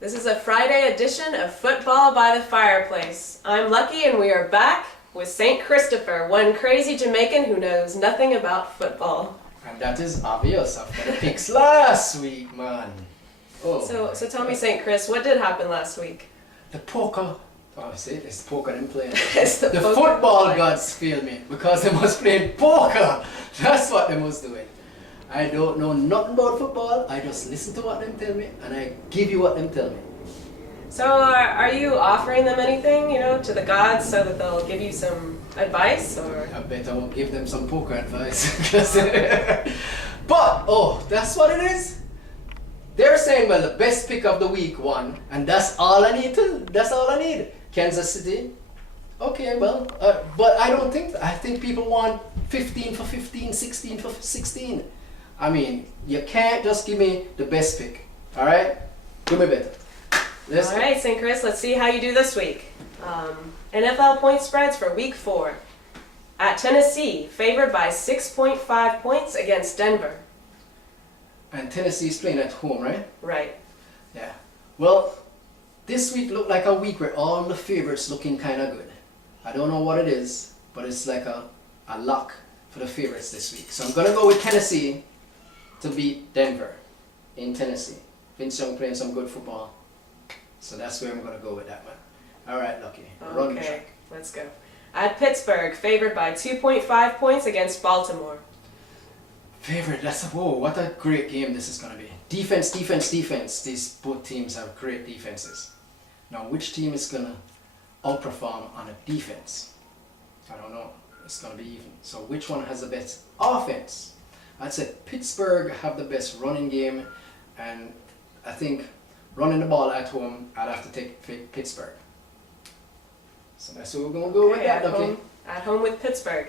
This is a Friday edition of Football by the Fireplace. I'm Lucky and we are back with St. Christopher, one crazy Jamaican who knows nothing about football. And that is obvious after the picks last week, man. So tell me, St. Chris, what did happen last week? The poker. Oh, see, it's poker them playing. It's the poker football playing. gods failed me because they was playing poker. That's what they was doing. I don't know nothing about football. I just listen to what them tell me and I give you what them tell me. So are you offering them anything, to the gods so that they'll give you some advice, or? I bet I won't give them some poker advice. But, that's what it is. They're saying, well, the best pick of the week won, and that's all I need. Kansas City. Okay, well, but I think people want 15 for 15, 16 for 16. I mean, you can't just give me the best pick, all right? Do me better. All right, St. Chris, let's see how you do this week. NFL point spreads for week 4. At Tennessee, favored by 6.5 points against Denver. And Tennessee's playing at home, right? Right. Yeah. Well, this week looked like a week where all the favorites looking kind of good. I don't know what it is, but it's like a lock for the favorites this week. So I'm going to go with Tennessee to beat Denver in Tennessee. Vince Young playing some good football. So that's where I'm going to go with that one. All right, Lucky. Run the track. Let's go. At Pittsburgh, favored by 2.5 points against Baltimore. Favorite, what a great game this is going to be. Defense. These both teams have great defenses. Now, which team is going to outperform on a defense? I don't know. It's going to be even. So which one has the best offense? I'd say Pittsburgh have the best running game, and I think running the ball at home, I'd have to take Pittsburgh. So that's where we're going to go with that, okay? At home with Pittsburgh.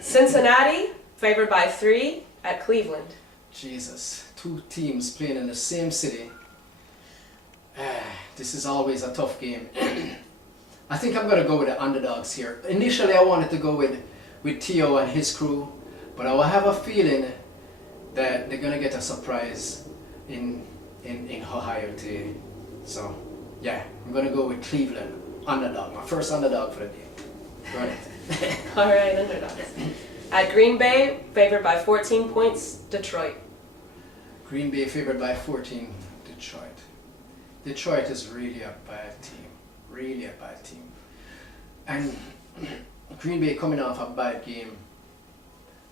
Cincinnati, favored by 3 at Cleveland. Jesus, 2 teams playing in the same city. This is always a tough game. I think I'm going to go with the underdogs here. Initially, I wanted to go with Theo and his crew, but I have a feeling that they're going to get a surprise in Ohio today. So, yeah, I'm going to go with Cleveland. Underdog, my first underdog for the day. Run it. All right, underdogs. At Green Bay, favored by 14 points, Detroit. Green Bay favored by 14, Detroit. Detroit is really a bad team. Really a bad team. And Green Bay coming off a bad game.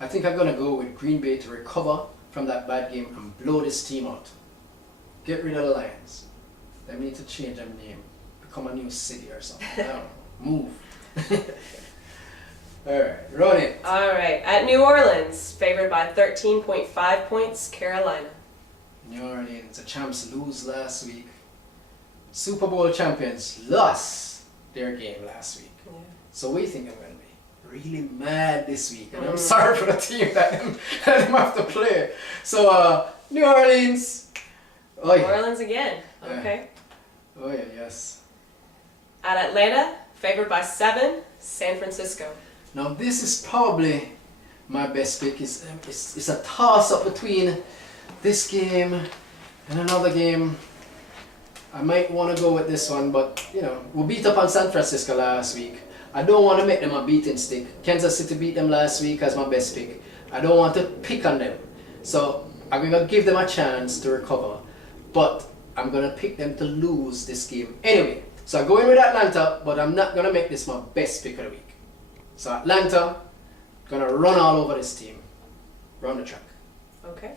I think I'm going to go with Green Bay to recover from that bad game and blow this team out. Get rid of the Lions. They need to change their name. Become a new city or something. I don't know. Move. Alright, run it. Alright, at New Orleans, favored by 13.5 points, Carolina. New Orleans, the champs lose last week. Super Bowl champions lost their game last week. Yeah. So we think I'm going to be really mad this week. And I'm sorry for the team that them have to play. So, New Orleans. Oh, New Orleans again. Okay. Oh yeah, yes. At Atlanta, favored by 7, San Francisco. Now this is probably my best pick. It's a toss-up between this game and another game. I might want to go with this one, but we beat up on San Francisco last week. I don't want to make them a beating stick. Kansas City beat them last week as my best pick. I don't want to pick on them. So I'm going to give them a chance to recover. But I'm going to pick them to lose this game anyway. So I'm going with Atlanta, but I'm not going to make this my best pick of the week. So Atlanta, going to run all over this team. Run the track. Okay.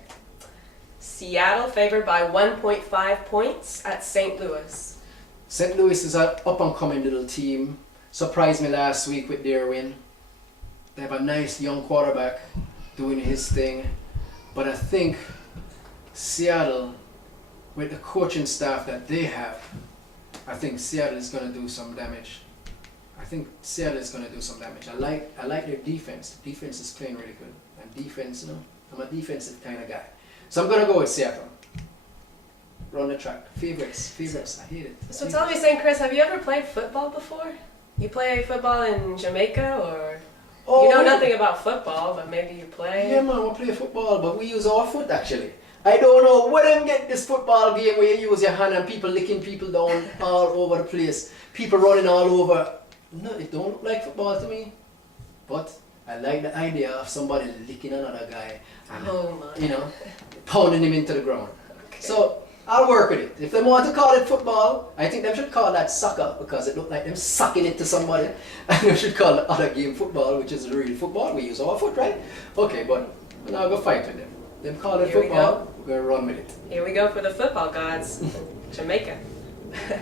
Seattle, favored by 1.5 points at St. Louis. St. Louis is an up-and-coming little team. Surprised me last week with their win. They have a nice young quarterback doing his thing. But I think Seattle, with the coaching staff that they have, I think Seattle is going to do some damage. I like their defense. The defense is playing really good. And defense, I'm a defensive kind of guy. So I'm going to go with Seattle. Run the track. Favorites. I hate it. So tell me, St. Chris, have you ever played football before? You play football in Jamaica, or you know nothing about football, but maybe you play? Yeah, man, we play football, but we use our foot actually. I don't know where them get this football game where you use your hand and people licking people down all over the place. People running all over. No, it don't look like football to me. But I like the idea of somebody licking another guy and, you know, pounding him into the ground. Okay. So I'll work with it. If they want to call it football, I think they should call that soccer because it looked like them sucking it to somebody. And they should call the other game football, which is real football. We use our foot, right? Okay, but we'll now go fight with them. Them call it Here we football, we're going to run with it. Here we go for the football gods. Jamaica.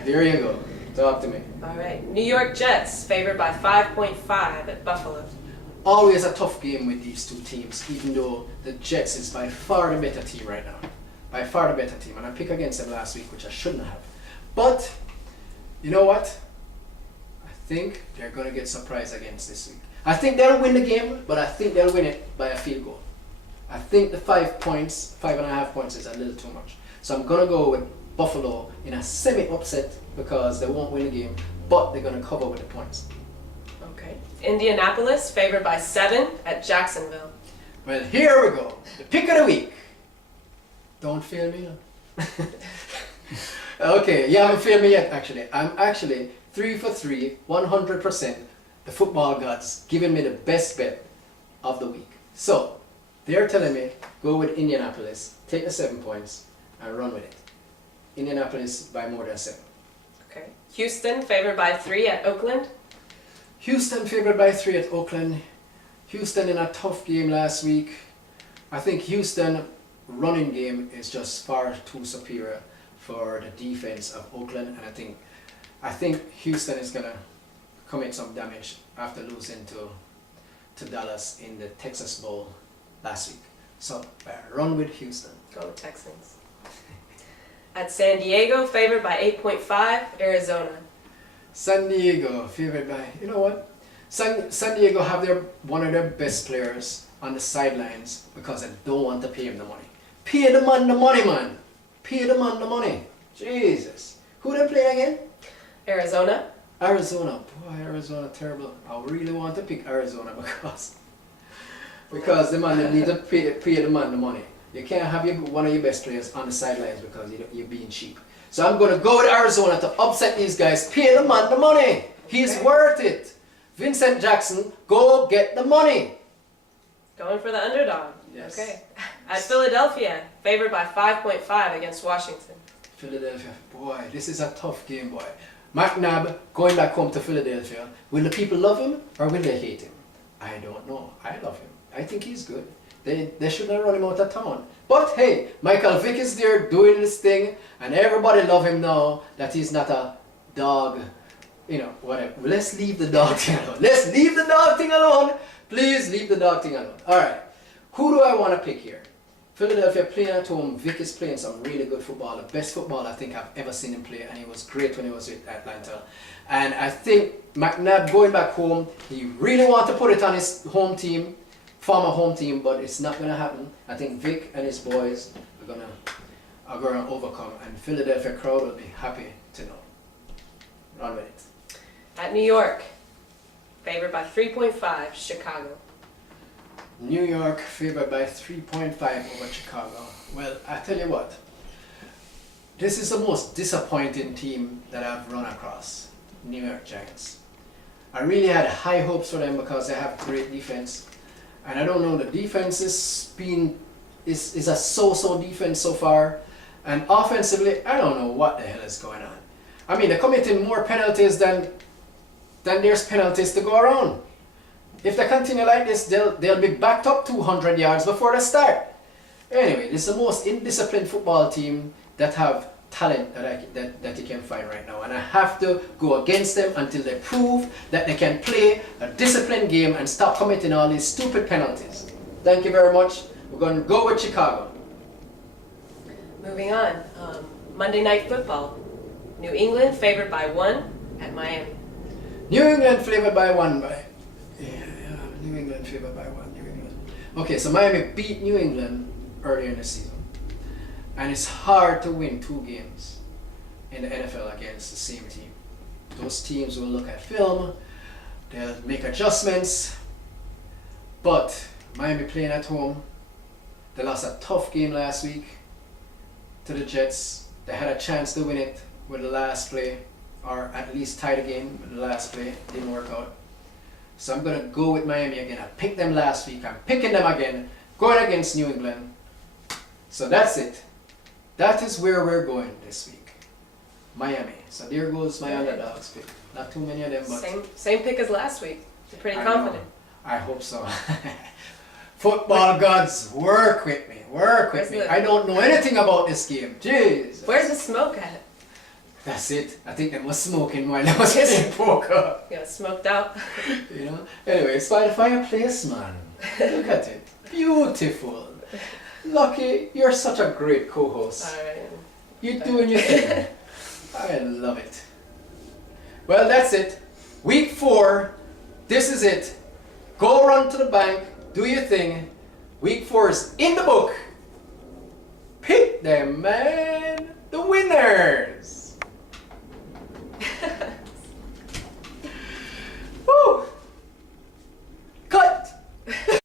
There you go. Talk to me. All right. New York Jets favored by 5.5 at Buffalo. Always a tough game with these two teams, even though the Jets is by far the better team right now. By far the better team. And I picked against them last week, which I shouldn't have. But, you know what? I think they're going to get surprised against this week. I think they'll win the game, but I think they'll win it by a field goal. I think the 5 points, 5.5 points is a little too much. So I'm going to go with Buffalo in a semi-upset because they won't win the game, but they're going to cover with the points. Okay. Indianapolis favored by 7 at Jacksonville. Well, here we go. The pick of the week. Don't fail me now. Okay, you haven't failed me yet actually. I'm actually 3 for 3, 100%. The football gods giving me the best bet of the week. So, they're telling me go with Indianapolis, take the 7 points, and run with it. Indianapolis by more than 7. Okay. Houston favored by 3 at Oakland. Houston favored by 3 at Oakland. Houston in a tough game last week. I think Houston running game is just far too superior for the defense of Oakland, and I think Houston is gonna commit some damage after losing to Dallas in the Texas Bowl last week. So run with Houston. Go with Texans. At San Diego favored by 8.5 Arizona. San Diego favored by, you know what? San Diego have one of their best players on the sidelines because they don't want to pay him the money. Pay the man the money, man. Pay the man the money. Jesus. Who they play again? Arizona. Arizona. Boy, Arizona terrible. I really want to pick Arizona because the man need to pay the man the money. You can't have one of your best players on the sidelines because you're being cheap. So I'm going to go with Arizona to upset these guys. Pay the man the money. He's worth it. Vincent Jackson, go get the money. Going for the underdog. Yes. Okay. At Philadelphia, favored by 5.5 against Washington. Philadelphia, boy, this is a tough game, boy. McNabb going back home to Philadelphia. Will the people love him or will they hate him? I don't know. I love him. I think he's good. They shouldn't run him out of town. But hey, Michael Vick is there doing this thing, and everybody love him now that he's not a dog. You know, whatever. Let's leave the dog thing alone. Let's leave the dog thing alone. Please leave the dog thing alone. All right. Who do I want to pick here? Philadelphia playing at home. Vick is playing some really good football. The best football I think I've ever seen him play, and he was great when he was with Atlanta. And I think McNabb going back home, he really wants to put it on his home team, former home team, but it's not going to happen. I think Vick and his boys are going to overcome, and Philadelphia crowd will be happy to know. Run with it. At New York, favored by 3.5 Chicago. New York favored by 3.5 over Chicago. Well, I tell you what, this is the most disappointing team that I've run across, New York Giants. I really had high hopes for them because they have great defense. And I don't know, the defense is a so-so defense so far. And offensively, I don't know what the hell is going on. I mean, they're committing more penalties than there's penalties to go around. If they continue like this, they'll be backed up 200 yards before they start. Anyway, this is the most indisciplined football team that have talent that you can find right now. And I have to go against them until they prove that they can play a disciplined game and stop committing all these stupid penalties. Thank you very much. We're going to go with Chicago. Moving on. Monday Night Football. New England favored by 1 at Miami. New England favored by 1 by... New England favored by 1. New England. Okay, so Miami beat New England earlier in the season. And it's hard to win 2 games in the NFL against the same team. Those teams will look at film, they'll make adjustments, but Miami playing at home, they lost a tough game last week, to the Jets. They had a chance to win it with the last play, or at least tie the game with the last play. Didn't work out. So I'm gonna go with Miami again. I picked them last week. I'm picking them again. Going against New England. So that's it. That is where we're going this week. Miami. So there goes my underdogs pick. Not too many of them, but Same pick as last week. You're pretty I confident. know. I hope so. Football gods, work with me. Work with me. I don't know anything about this game. Jeez. Where's the smoke at? That's it. I think they was smoking while I was playing poker. Yeah, smoked out. You know? Anyway, it's by the fireplace, man. Look at it. Beautiful. Lucky, you're such a great co-host. Alright. You're doing your thing. I love it. Well, that's it. Week 4. This is it. Go run to the bank. Do your thing. Week 4 is in the book. Pick them, man. The winners.